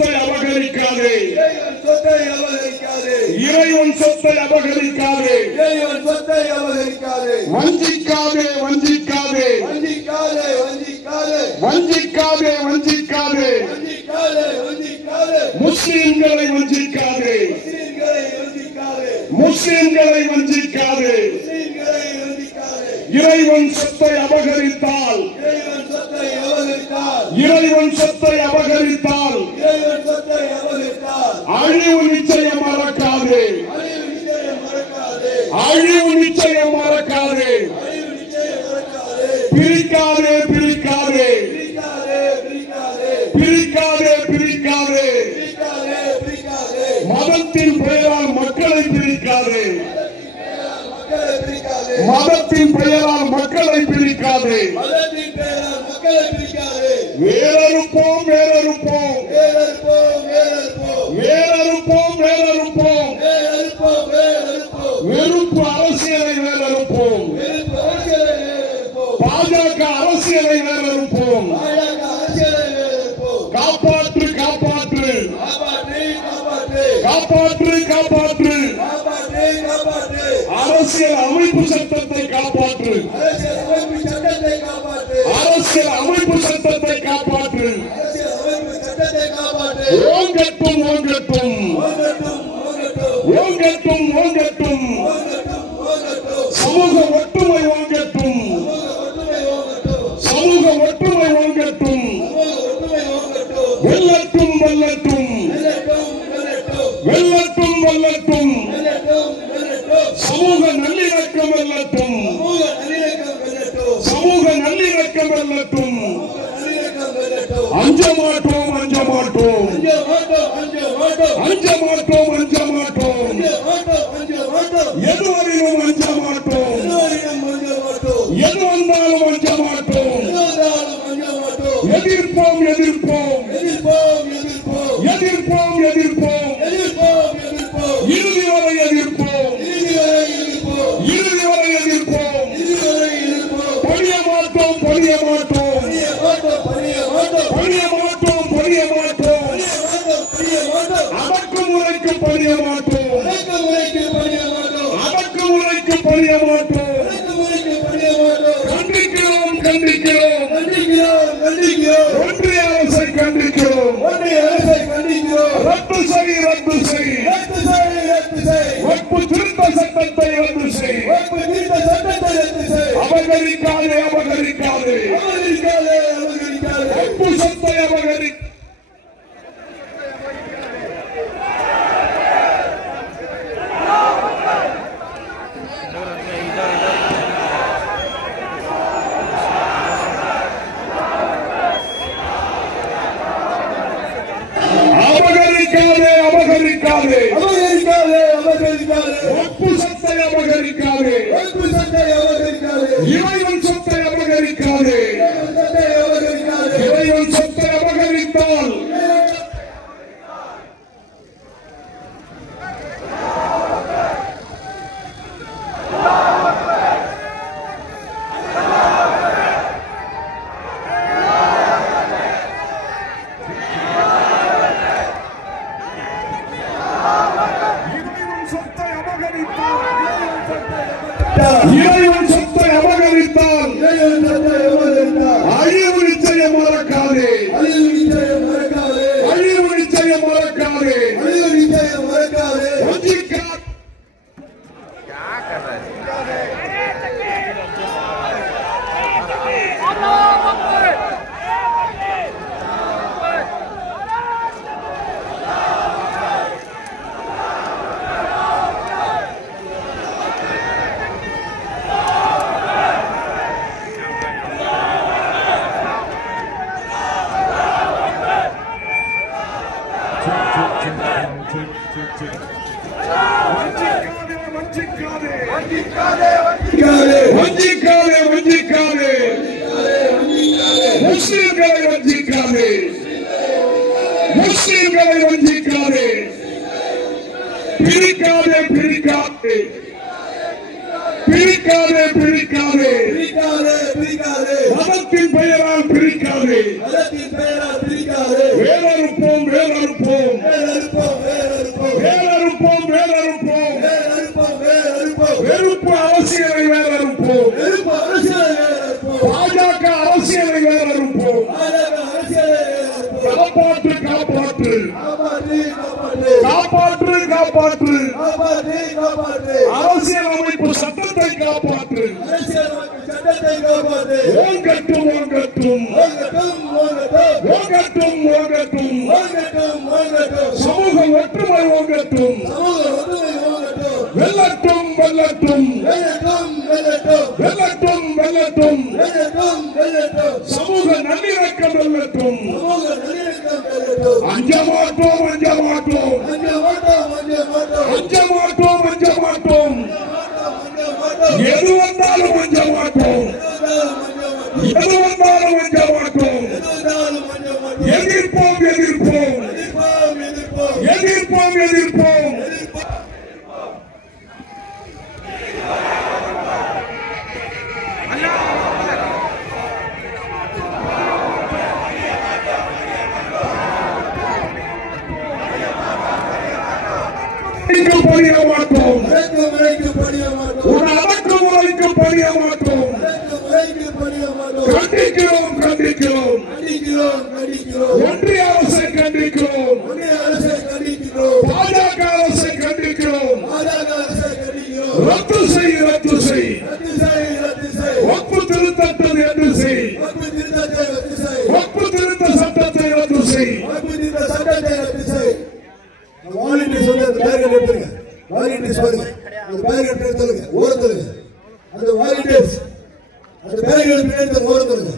சொத்தை அபகரிக்காதே, இறைவன் சொத்தை அபகரிக்காதே, வஞ்சிக்காதே வஞ்சிக்காதே வஞ்சிக்காதே வஞ்சிக்காதே முஸ்லிம்களை வஞ்சிக்காதே, முஸ்லிம்களை வஞ்சிக்காதே. இறைவன் சொத்தை அபகரித்தால், இறைவன் சொத்தை அபகரித்தால் அழிவு நிச்சயம் மறக்காதே, அழிவு நிச்சயம் மறக்காதே. பிரிக்காதே பிரிக்காதே பிரிக்காதே பிரிக்காதே. மதத்தின் பெயரால் மக்களை பிரிக்காதே, மதத்தின் பெயரால் மக்களை பிரிக்காதே. வேறறுப்போம் வேறறுப்போம் வேறறுப்போம் வேறறுப்போம். வெறுப்பு அரசியலை வேறறுப்போம், பாஜக அரசியலை வேறறுப்போம். காப்பாற்று காப்பாற்று காப்பாற்று காப்பாற்று. அரசியல் அமைப்பு சட்டத்தை காப்பாற்று, அரசியல் அமைப்பு சட்டத்தை காப்பாற்று. ஓங்கட்டும் ஓங்கட்டும் ஓங்கட்டும் ஓங்கட்டும். சமூக ஒற்றுமை ஓங்கட்டும், சமூக ஒற்றுமை ஓங்கட்டும். வெல்லட்டும் வெல்லட்டும் வெல்லட்டும் வெல்லட்டும். சமூக நல்லிணக்கம் வெல்லட்டும், சமூக நல்லிணக்கம் வெல்லட்டும். அஞ்ச மாட்டோம் அஞ்ச மாட்டோம் அஞ்ச மாட்டோம் அஞ்ச மாட்டோம். எதுவரையும் அஞ்ச மாட்டோம், எது வந்தாலும் அஞ்ச மாட்டோம். எதிர்ப்போம் எதிர்ப்போம் எதிர்ப்போம் எதிர்ப்போம். இறுதி வரை எதிர்ப்போம், இறுதி வரை எதிர்ப்போம். பொழிய மாட்டோம் பொழிய மாட்டோம் பொழிய மாட்டோம் பொழிய மாட்டோம். அடக்குமுறைக்கு பொழிய மாட்டோம், அடக்குமுறைக்கு பொழிய மாட்டோம். கண்டிக்கிறோம் கண்டிக்கிறோம் ஒன்றிய அரசை கண்டிக்கிறோம். ரத்து செய் ரத்து செய், வக்பு திருத்த சட்டத்தை ரத்து செய். அபகரிக்காதே அபகரிக்காதே, வக்பு சொத்தை அபகரி. அபகரிக்காதே அபகரிக்காதே வக்பு சொத்தை அபகரிக்காதே, இறைவன் சொத்தை அபகரிக்காதே. இறைவன் சொத்தை அபகரித்தால் இறைவன் சொத்தை அபகரித்தால் அழிவு நிச்சயம் மறக்காதே, அழிவு நிச்சயம் மறக்காதே. வஞ்சிக்காதே வஞ்சிக்காதே, முஸ்லிம்களை வஞ்சிக்காதே, முஸ்லிம்களை வஞ்சிக்காதே. பிரிக்காதே பிரிக்காதே பிரிக்காதே பிரிக்காதே. மதத்தின் பெயரால் பிரிக்காதே. வேறறுப்போம் வேறறுப்போம் அரசியலை வேறறுப்போம். காப்பாற்று காப்பாற்று காப்பாற்று காப்பாற்று அரசியல் அமைப்பு சட்டத்தை காப்பாற்று. ஓங்கட்டும் ஓங்கட்டும் ஓங்கட்டும் ஓங்கட்டும் சமூக ஒற்றுமை ஓங்கட்டும். வெல்லட்டும் வெல்லட்டும் வெல்லட்டும் வெல்லட்டும் சமூக நல்லிணக்கம் வெல்லட்டும். அஞ்ச மாட்டோம் அஞ்ச மாட்டோம் அஞ்ச மாட்டோம் அஞ்ச மாட்டோம். எது வந்தாலும் அஞ்ச மாட்டோம் எது வந்தாலும் அஞ்ச மாட்டோம். எதிர்ப்போம் எதிர்ப்போம் எதிர்ப்போம் எதிர்ப்போம். பணிய மாட்டோம். ஒரு அடக்குமுறைக்கு பணிய மாட்டோம். கண்டிக்கிறோம் கண்டிக்கிறோம். ஒன்றிய அரசை கண்டிக்கிறோம். பாஜக அரசை கண்டிக்கிறோம். ரத்து செய் ரத்து செய். வக்ஃபு திருத்தத்தை ரத்து செய். வக்ஃபு திருத்த சட்டத்தை ரத்து செய். வாலண்டியர்ஸ் வந்து அந்த பேரியர் எடுத்துங்க. வாலண்டியர்ஸ் பாருங்க, அந்த பேரியர் எடுத்துங்க, ஓரத்துங்க. அந்த வாலண்டியர்ஸ் அந்த பேரியர் எடுத்து ஓரத்துங்க.